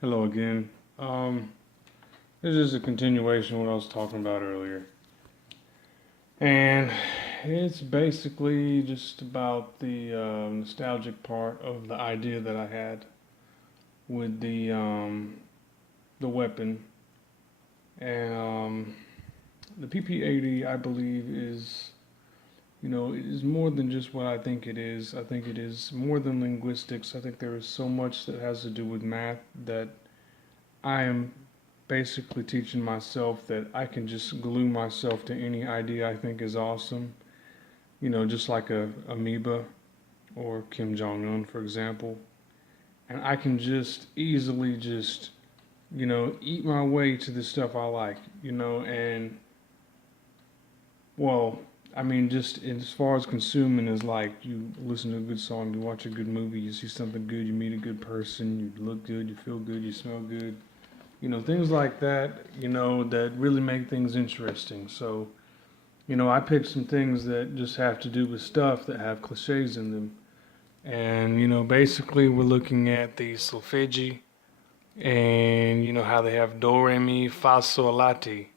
Hello again. This is a continuation of what I was talking about earlier. And it's basically just about the nostalgic part of the idea that I had with the weapon. And the PP80, I believe, it is more than just what I think it is. I think it is more than linguistics. I think there is so much that has to do with math that I am basically teaching myself that I can just glue myself to any idea I think is awesome. Just like a amoeba or Kim Jong Un, for example. And I can just easily eat my way to the stuff I like, and well, I mean, just as far as consuming is like you listen to a good song, you watch a good movie, you see something good, you meet a good person, you look good, you feel good, you smell good, things like that, that really make things interesting. So, I picked some things that just have to do with stuff that have cliches in them. And, basically we're looking at the solfeggi and, how they have do, re, mi, fa, sol, la, ti.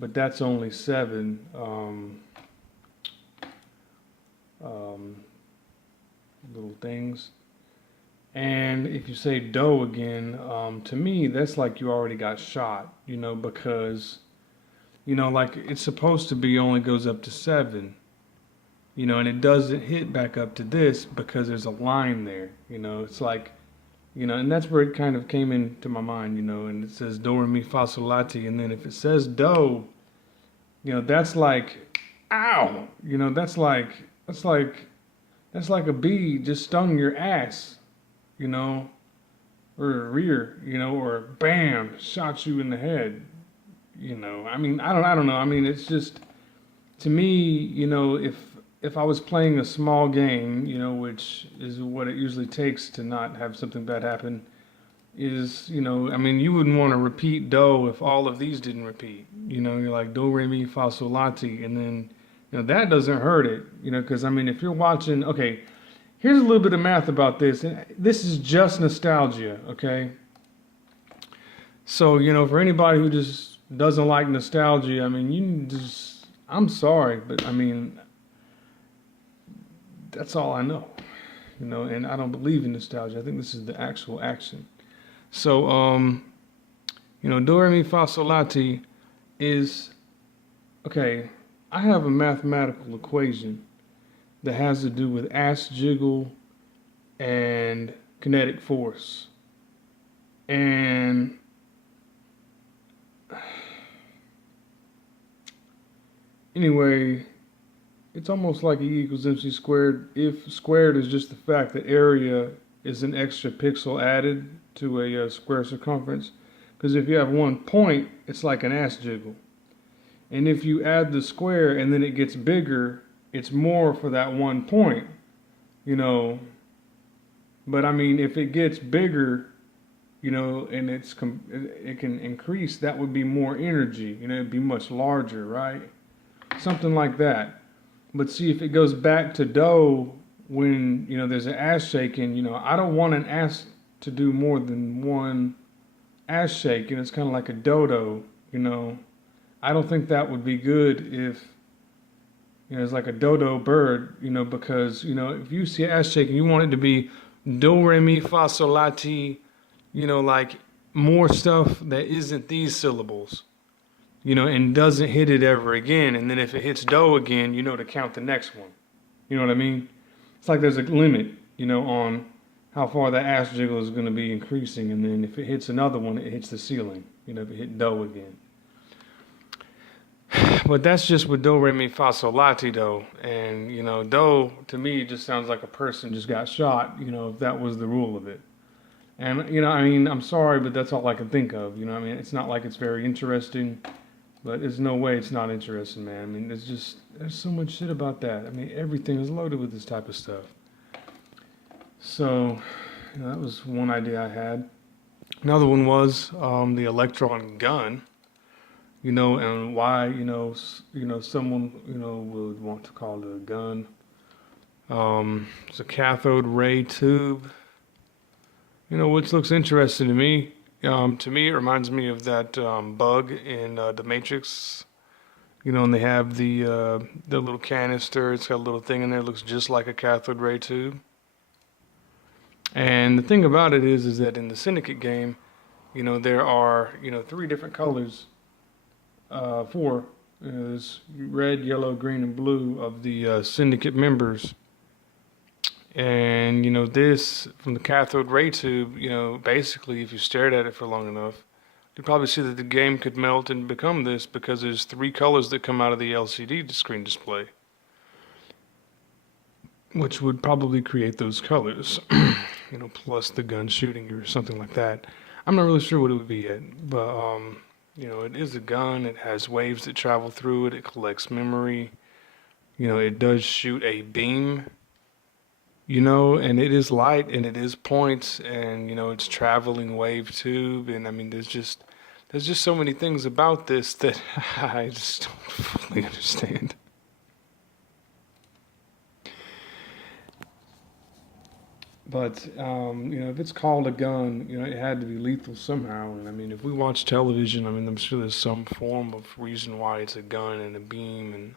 But that's only seven um, little things. And if you say do again, to me, that's like you already got shot, because, like it's supposed to be only goes up to seven, and it doesn't hit back up to this because there's a line there, it's like, and that's where it kind of came into my mind, and it says do, re, mi, fa, sol, la, ti. And then if it says do, that's like, ow, that's like a bee just stung your ass, you know, or a rear, or bam, shot you in the head. I don't know. I mean, it's just to me, if I was playing a small game, which is what it usually takes to not have something bad happen, is I mean, you wouldn't want to repeat do if all of these didn't repeat. You're like do, re, mi, fa, sol, la, ti, and then that doesn't hurt it. Because I mean, if you're watching, okay, here's a little bit of math about this. And this is just nostalgia, okay? So, for anybody who just doesn't like nostalgia, I mean, I'm sorry, but I mean, that's all I know, and I don't believe in nostalgia. I think this is the actual action. So, do, re, mi, fa, sol, la, ti is, okay, I have a mathematical equation that has to do with ass jiggle and kinetic force. And anyway, it's almost like E equals MC squared if squared is just the fact that area is an extra pixel added to a square circumference. Because if you have 1 point, it's like an ass jiggle. And if you add the square and then it gets bigger, it's more for that 1 point, But I mean, if it gets bigger, and it can increase, that would be more energy. It'd be much larger, right? Something like that. But see, if it goes back to do when there's an ass shaking, I don't want an ass to do more than one ass shake, it's kind of like a dodo, I don't think that would be good if it's like a dodo bird, because if you see ass shaking, you want it to be do, re, mi, fa, sol, la, ti, like more stuff that isn't these syllables, and doesn't hit it ever again. And then if it hits do again, to count the next one. You know what I mean? It's like there's a limit, on how far that ass jiggle is going to be increasing. And then if it hits another one, it hits the ceiling, if it hit do again. But that's just with do, re, mi, fa, sol, la, ti, do. And, do to me just sounds like a person just got shot, if that was the rule of it. And, I mean, I'm sorry, but that's all I can think of. I mean, it's not like it's very interesting, but there's no way it's not interesting, man. I mean, there's so much shit about that. I mean, everything is loaded with this type of stuff. So, that was one idea I had. Another one was the electron gun. And why, someone, would want to call it a gun. It's a cathode ray tube, which looks interesting to me. To me, it reminds me of that bug in the Matrix. And they have the little canister. It's got a little thing in there. It looks just like a cathode ray tube. And the thing about it is that in the Syndicate game, there are three different colors. Four. There's red, yellow, green, and blue of the Syndicate members. And this from the cathode ray tube. Basically, if you stared at it for long enough, you'd probably see that the game could melt and become this because there's three colors that come out of the LCD screen display, which would probably create those colors, plus the gun shooting or something like that. I'm not really sure what it would be yet, but it is a gun. It has waves that travel through it. It collects memory. It does shoot a beam. And it is light and it is points, and it's traveling wave tube, and I mean there's just so many things about this that I just don't fully understand. But if it's called a gun, it had to be lethal somehow. And I mean, if we watch television, I mean, I'm sure there's some form of reason why it's a gun and a beam. And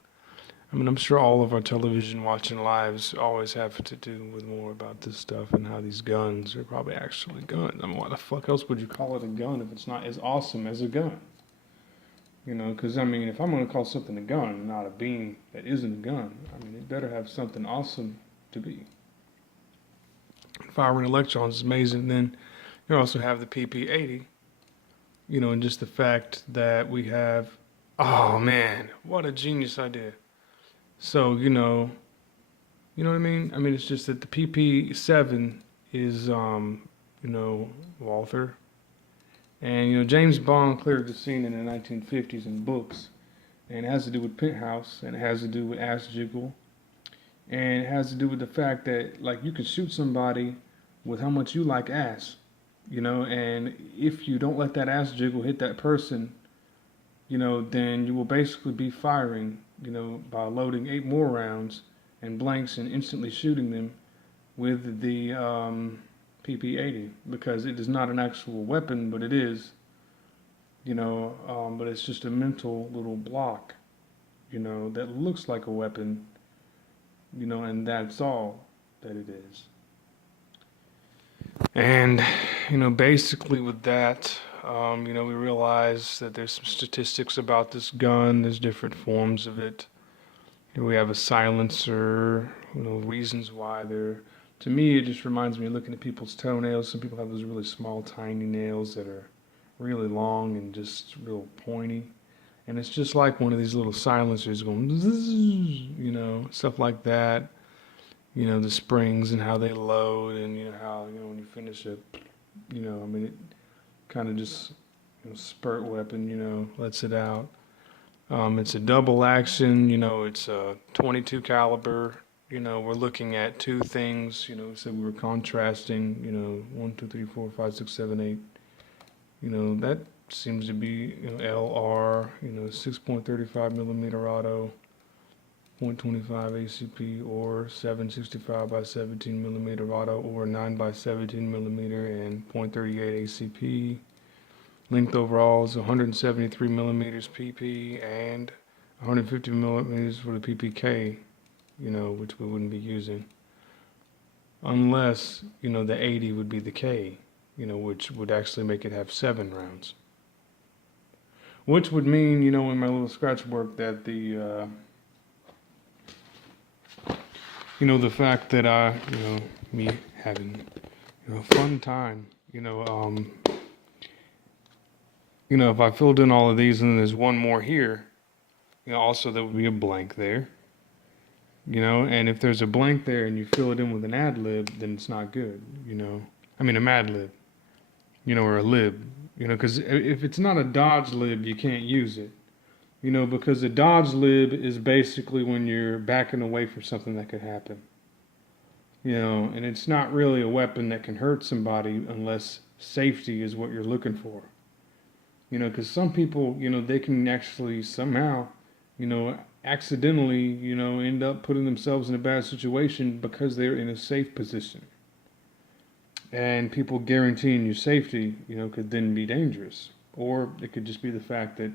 I mean, I'm sure all of our television watching lives always have to do with more about this stuff and how these guns are probably actually guns. I mean, why the fuck else would you call it a gun if it's not as awesome as a gun? Because I mean, if I'm going to call something a gun and not a beam that isn't a gun, I mean, it better have something awesome to be. Firing electrons is amazing. Then you also have the PP80, and just the fact that we have, oh man, what a genius idea. So, what I mean? I mean, it's just that the PP7 is, Walther. And, James Bond cleared the scene in the 1950s in books. And it has to do with Penthouse, and it has to do with Ass Jiggle. And it has to do with the fact that, like, you can shoot somebody with how much you like ass, and if you don't let that ass jiggle hit that person, then you will basically be firing, by loading 8 more rounds and blanks and instantly shooting them with the PP80, because it is not an actual weapon, but it is, but it's just a mental little block, that looks like a weapon, and that's all that it is. And, basically with that, we realize that there's some statistics about this gun. There's different forms of it. We have a silencer, reasons why they're, to me, it just reminds me of looking at people's toenails. Some people have those really small, tiny nails that are really long and just real pointy. And it's just like one of these little silencers going, zzz, stuff like that. The springs and how they load, and how when you finish it, I mean, it kind of just spurt weapon, lets it out. It's a double action, it's a 22 caliber. We're looking at two things. So we were contrasting, 1, 2, 3, 4, 5, 6, 7, 8. That seems to be LR, 6.35 millimeter auto. 0.25 ACP, or 765 by 17 millimeter auto, or 9 by 17 millimeter and 0.38 ACP. Length overall is 173 millimeters PP and 150 millimeters for the PPK, which we wouldn't be using. Unless, the 80 would be the K, which would actually make it have 7 rounds. Which would mean, in my little scratch work, that the the fact that me having, a fun time, if I filled in all of these and there's one more here, also there would be a blank there, and if there's a blank there and you fill it in with an ad lib, then it's not good, I mean a mad lib, or a lib, because if it's not a dodge lib, you can't use it. Because a dodge lib is basically when you're backing away from something that could happen. And it's not really a weapon that can hurt somebody unless safety is what you're looking for. Because some people, they can actually somehow, accidentally, end up putting themselves in a bad situation because they're in a safe position. and people guaranteeing you safety, could then be dangerous. Or it could just be the fact that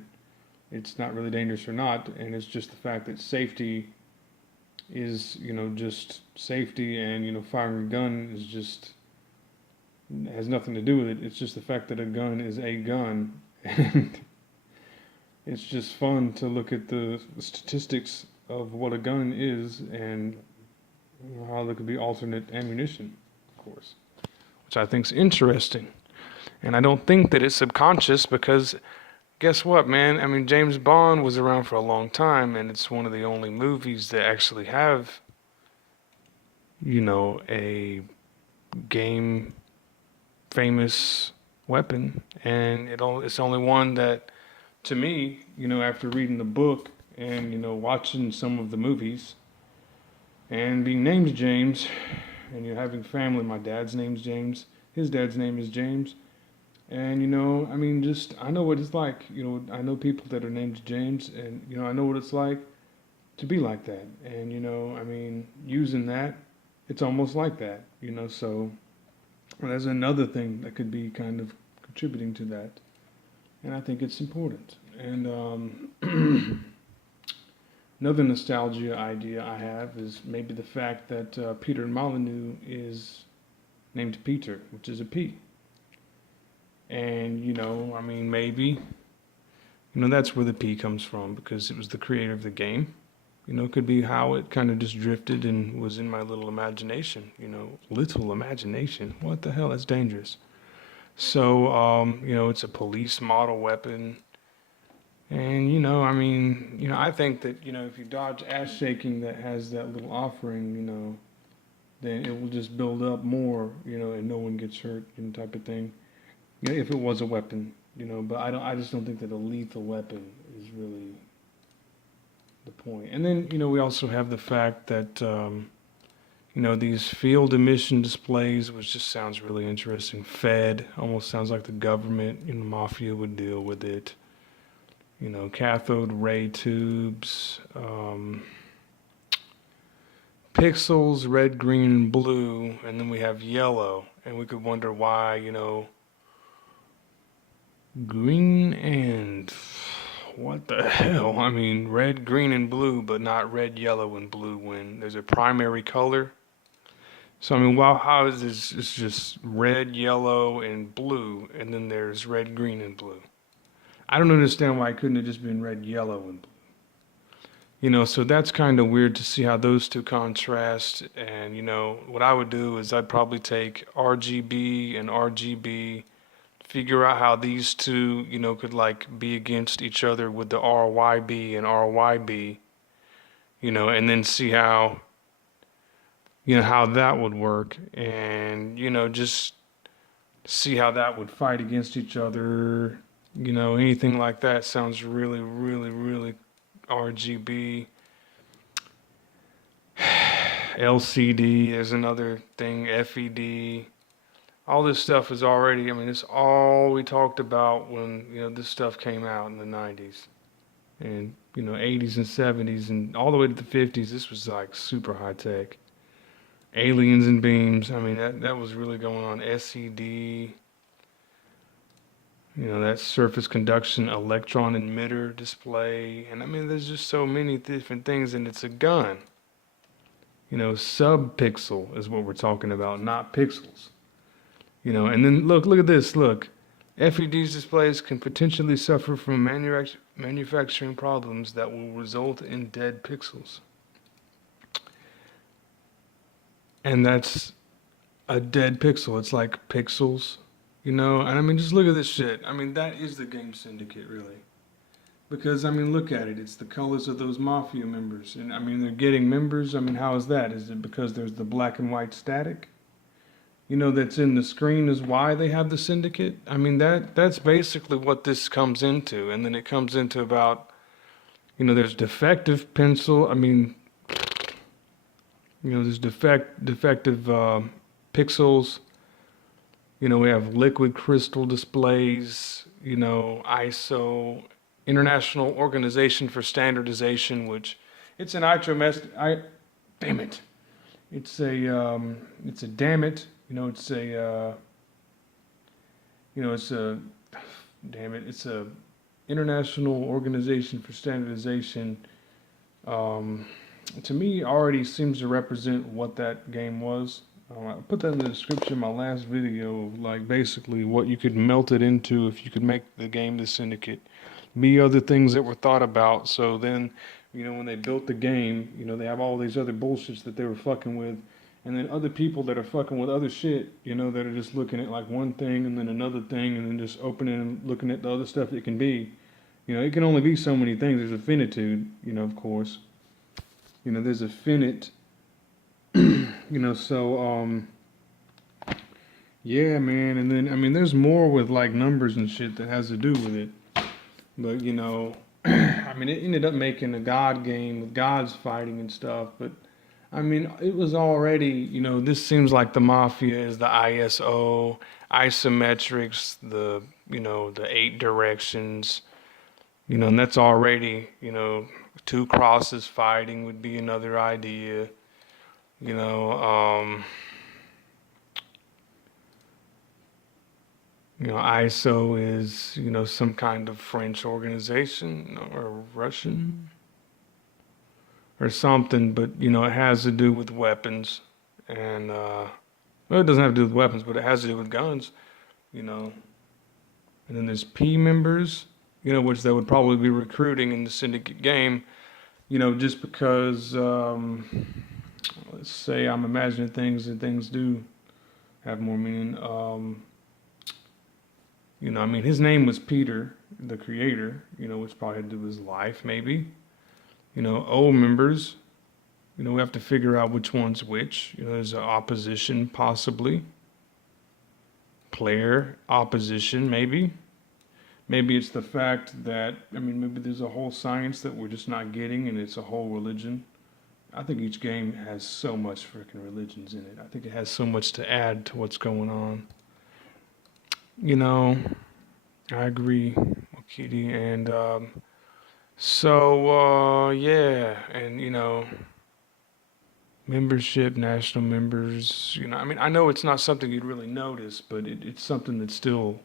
it's not really dangerous or not, and it's just the fact that safety is, just safety, and, firing a gun is just, has nothing to do with it. It's just the fact that a gun is a gun. And it's just fun to look at the statistics of what a gun is, and how there could be alternate ammunition, of course, which I think is interesting. And I don't think that it's subconscious, because guess what, man? I mean, James Bond was around for a long time, and it's one of the only movies that actually have, a game famous weapon. And it's the only one that, to me, after reading the book and, watching some of the movies and being named James, and having family, my dad's name's James, his dad's name is James. And, I know what it's like. I know people that are named James, and, I know what it's like to be like that. And, using that, it's almost like that, so there's another thing that could be kind of contributing to that. And I think it's important. And another nostalgia idea I have is maybe the fact that Peter Molyneux is named Peter, which is a P. And, maybe, that's where the P comes from, because it was the creator of the game. It could be how it kind of just drifted and was in my little imagination, little imagination. What the hell? That's dangerous. So, it's a police model weapon. And, I think that, if you dodge ass shaking that has that little offering, then it will just build up more, and no one gets hurt, type of thing. If it was a weapon, but I just don't think that a lethal weapon is really the point. And then, we also have the fact that, these field emission displays, which just sounds really interesting. Fed, almost sounds like the government, mafia would deal with it. Cathode ray tubes, pixels, red, green, and blue, and then we have yellow. And we could wonder why, green and what the hell? I mean, red, green, and blue, but not red, yellow, and blue when there's a primary color. So, how is this? It's just red, yellow, and blue, and then there's red, green, and blue. I don't understand why it couldn't have just been red, yellow, and blue. So that's kind of weird to see how those two contrast. And, what I would do is I'd probably take RGB and RGB, figure out how these two, could be against each other with the RYB and RYB, and then see how, how that would work, and, just see how that would fight against each other, anything like that sounds really, really, really RGB. LCD is another thing, FED. All this stuff is already, it's all we talked about when, this stuff came out in the 90s. And, 80s and 70s and all the way to the 50s, this was like super high tech. Aliens and beams, that was really going on. SED, that surface conduction electron emitter display. And there's just so many different things, and it's a gun. Sub-pixel is what we're talking about, not pixels. And then look at this, look. FED's displays can potentially suffer from manufacturing problems that will result in dead pixels. And that's a dead pixel. It's like pixels, and just look at this shit. That is the game syndicate, really. Because, look at it. It's the colors of those mafia members. And, they're getting members. How is that? Is it because there's the black and white static? That's in the screen is why they have the syndicate. That's basically what this comes into. And then it comes into about, there's defective pencil. There's defective pixels. We have liquid crystal displays, ISO, International Organization for Standardization, which it's an damn it. It's a damn it, You know, it's a, you know, it's a, damn it, it's a international organization for standardization. Um, to me, already seems to represent what that game was. I put that in the description of my last video, like basically what you could melt it into if you could make the game The Syndicate. Me, other things that were thought about. So then, you know, when they built the game, you know, they have all these other bullshits that they were fucking with. And then other people that are fucking with other shit, you know, that are just looking at like one thing and then another thing and then just opening and looking at the other stuff it can be. You know, it can only be so many things. There's a finitude, you know, of course. You know, there's a finite, you know, so, yeah, man. And then, I mean, there's more with like numbers and shit that has to do with it. But, you know, I mean, it ended up making a God game with gods fighting and stuff. But, I mean, it was already, you know, this seems like the Mafia is the ISO, isometrics, the, you know, the 8 directions, you know, and that's already, you know, 2 crosses fighting would be another idea, you know, you know, ISO is, you know, some kind of French organization or Russian or something, but, you know, it has to do with weapons. And, well, it doesn't have to do with weapons, but it has to do with guns, you know. And then there's P members, you know, which they would probably be recruiting in the syndicate game, you know, just because, let's say I'm imagining things and things do have more meaning. You know, I mean, his name was Peter, the creator, you know, which probably had to do with his life, maybe. You know, O members, you know, we have to figure out which one's which. You know, there's an opposition, possibly. Player, opposition, maybe. Maybe it's the fact that, I mean, maybe there's a whole science that we're just not getting and it's a whole religion. I think each game has so much freaking religions in it. I think it has so much to add to what's going on. You know, I agree, Kitty. And so, yeah, and, you know, membership, national members, you know, I mean, I know it's not something you'd really notice, but it's something that's still,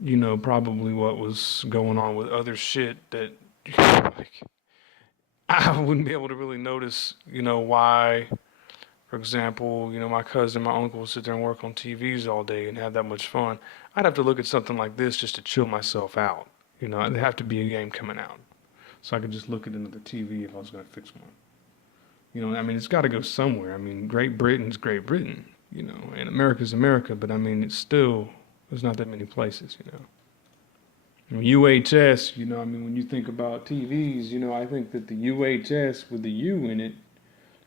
you know, probably what was going on with other shit that, like, I wouldn't be able to really notice, you know, why, for example, you know, my cousin, my uncle would sit there and work on TVs all day and have that much fun. I'd have to look at something like this just to chill myself out. You know, there'd have to be a game coming out. So I could just look at another TV if I was going to fix one. You know, I mean, it's got to go somewhere. I mean, Great Britain's Great Britain, you know, and America's America, but I mean, it's still, there's not that many places, you know. UHS, you know, I mean, when you think about TVs, you know, I think that the UHS with the U in it,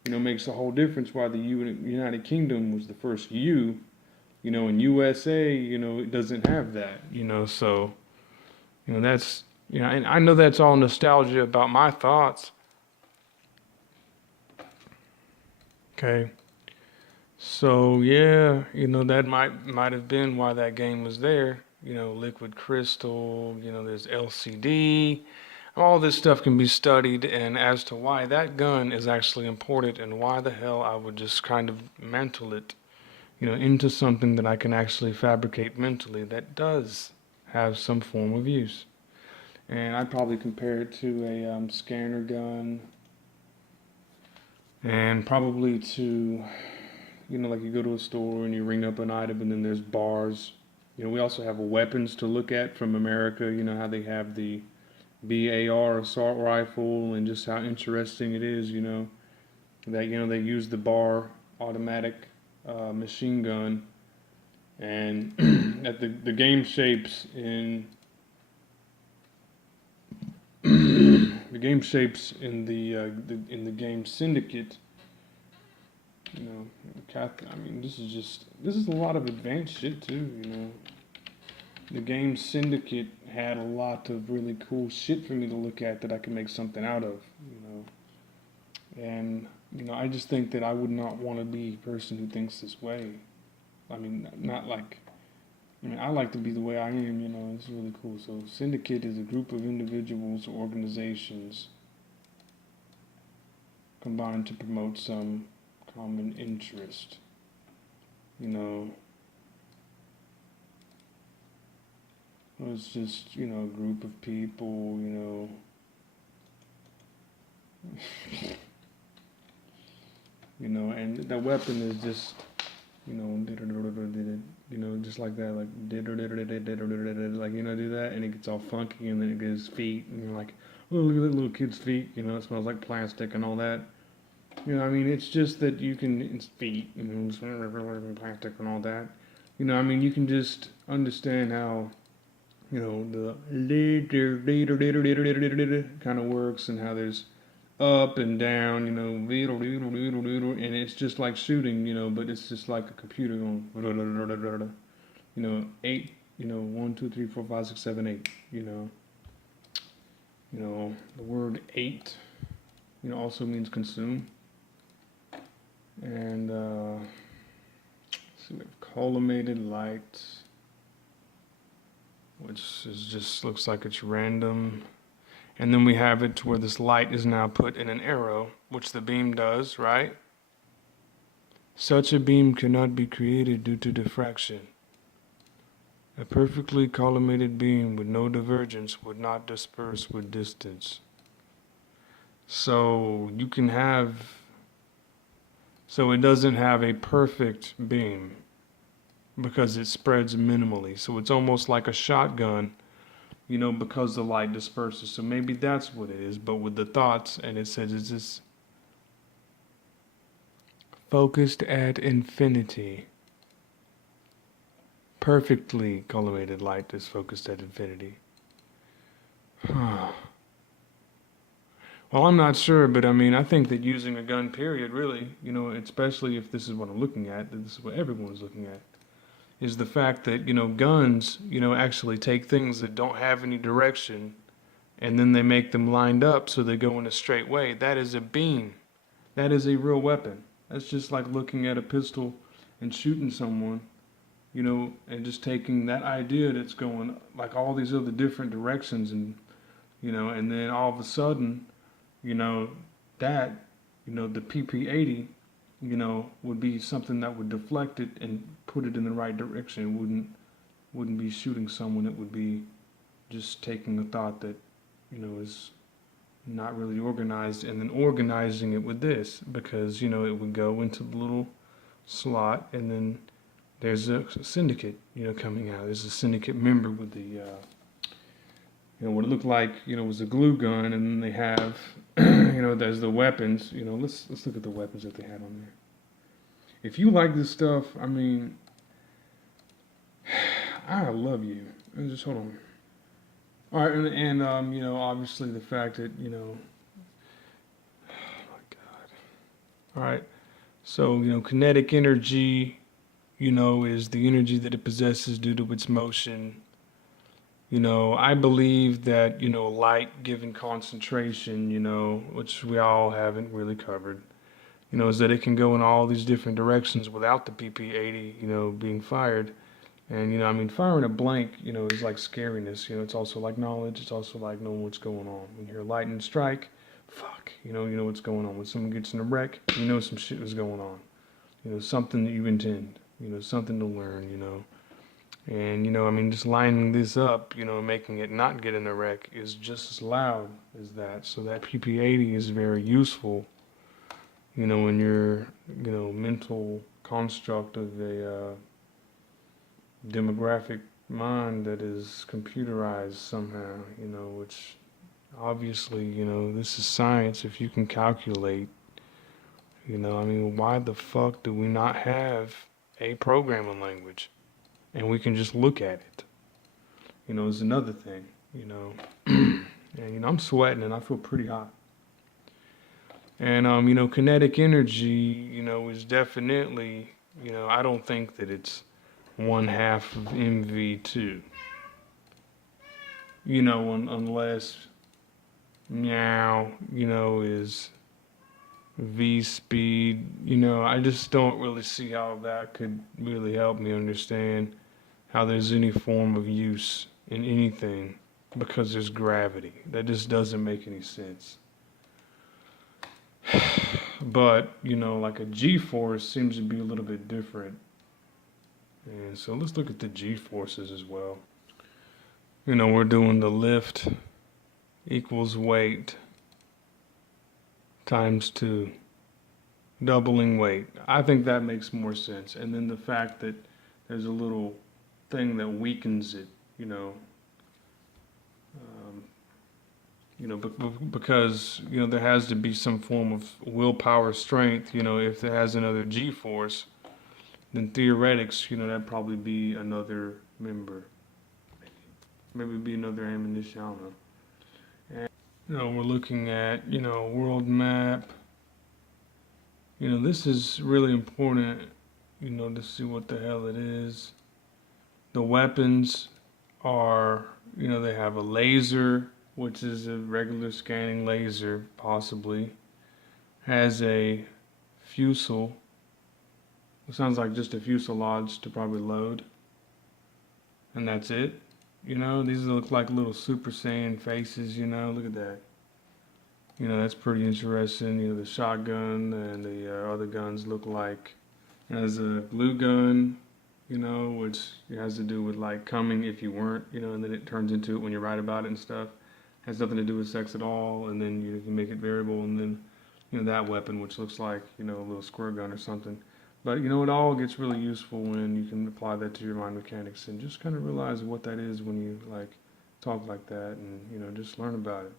you know, makes a whole difference why the United Kingdom was the first U, you know, in USA, you know, it doesn't have that, you know, so, you know, that's, you know, and I know that's all nostalgia about my thoughts. Okay. So, yeah, you know, that might have been why that game was there. You know, liquid crystal, you know, there's LCD. All this stuff can be studied, and as to why that gun is actually important and why the hell I would just kind of mental it, you know, into something that I can actually fabricate mentally that does have some form of use. And I'd probably compare it to a scanner gun and probably to, you know, like you go to a store and you ring up an item and then there's bars. You know, we also have weapons to look at from America, you know, how they have the BAR assault rifle and just how interesting it is, you know, that, you know, they use the bar automatic machine gun and that the game shapes in the game shapes in the game Syndicate, you know, I mean, this is a lot of advanced shit too, you know. The game Syndicate had a lot of really cool shit for me to look at that I could make something out of, you know. And, you know, I just think that I would not want to be a person who thinks this way. I mean, not like, I mean, I like to be the way I am, you know, it's really cool. So, Syndicate is a group of individuals or organizations combined to promote some common interest. you know, it was just, you know, a group of people, you know, you know, and the weapon is just, you know, just like that, like, like, you know, do that, and it gets all funky, and then it goes feet, and you're like, oh, look at that little kid's feet, you know, it smells like plastic and all that. You know, I mean, it's just that you can, it's feet, you know, plastic and all that. You know, I mean, you can just understand how, you know, the kind of works and how there's up and down, you know, and it's just like shooting, you know, but it's just like a computer going, you know, eight, you know, 1, 2, 3, 4, 5, 6, 7, 8, you know, the word eight, you know, also means consume. And see, we have collimated light, which is just looks like it's random. And then we have it to where this light is now put in an arrow, which the beam does, right? Such a beam cannot be created due to diffraction. A perfectly collimated beam with no divergence would not disperse with distance. So you can have, so it doesn't have a perfect beam because it spreads minimally. So it's almost like a shotgun, you know, because the light disperses. So maybe that's what it is, but with the thoughts, and it says it's just focused at infinity. Perfectly collimated light is focused at infinity. Well, I'm not sure, but I mean, I think that using a gun, period, really, you know, especially if this is what I'm looking at, this is what everyone's looking at, is the fact that, you know, guns, you know, actually take things that don't have any direction and then they make them lined up so they go in a straight way. That is a beam. That is a real weapon. That's just like looking at a pistol and shooting someone, you know, and just taking that idea that's going like all these other different directions and, you know, and then all of a sudden, you know, that, you know, the PP80, you know, would be something that would deflect it and put it in the right direction. It wouldn't be shooting someone. It would be just taking a thought that, you know, is not really organized and then organizing it with this because, you know, it would go into the little slot and then there's a syndicate, you know, coming out. There's a syndicate member with the, you know, what it looked like, you know, was a glue gun, and then they have, you know, there's the weapons. You know, let's look at the weapons that they had on there. If you like this stuff, I mean, I love you. Just hold on. All right, and you know, obviously the fact that, you know, oh my God. All right, so, you know, kinetic energy, you know, is the energy that it possesses due to its motion. You know, I believe that, you know, light given concentration, you know, which we all haven't really covered, you know, is that it can go in all these different directions without the PP80, you know, being fired. And, you know, I mean, firing a blank, you know, is like scariness. You know, it's also like knowledge. It's also like knowing what's going on. When you hear lightning strike, fuck, you know what's going on. When someone gets in a wreck, you know some shit is going on. You know, something that you intend, you know, something to learn, you know. And, you know, I mean, just lining this up, you know, making it not get in a wreck is just as loud as that. So that PP80 is very useful, you know, in your, you know, mental construct of a demographic mind that is computerized somehow, you know, which obviously, you know, this is science. If you can calculate, you know, I mean, why the fuck do we not have a programming language? And we can just look at it, you know, is another thing, you know. And, you know, I'm sweating and I feel pretty hot. And, you know, kinetic energy, you know, is definitely, you know, I don't think that it's 1/2 of MV2. You know, unless meow, you know, is V speed. You know, I just don't really see how that could really help me understand how there's any form of use in anything because there's gravity. That just doesn't make any sense. But, you know, like a G-force seems to be a little bit different. And so let's look at the G forces as well. You know, we're doing the lift equals weight times 2, doubling weight. I think that makes more sense. And then the fact that there's a little thing that weakens it, um, because, there has to be some form of willpower strength, if it has another G force, then theoretics, that'd probably be another member. Maybe it'd be another ammunition, I don't know. And, we're looking at, world map. This is really important, to see what the hell it is. The weapons are, they have a laser, which is a regular scanning laser, possibly. Has a fusel. It sounds like just a fuselage to probably load. And that's it. These look like little Super Saiyan faces, look at that. That's pretty interesting. The shotgun and the other guns look like, has a glue gun, which has to do with like coming if you weren't, and then it turns into it when you write about it and stuff. Has nothing to do with sex at all, and then you can make it variable, and then, that weapon, which looks like, a little squirt gun or something. But, it all gets really useful when you can apply that to your mind mechanics and just kind of realize what that is when you, like, talk like that and, just learn about it.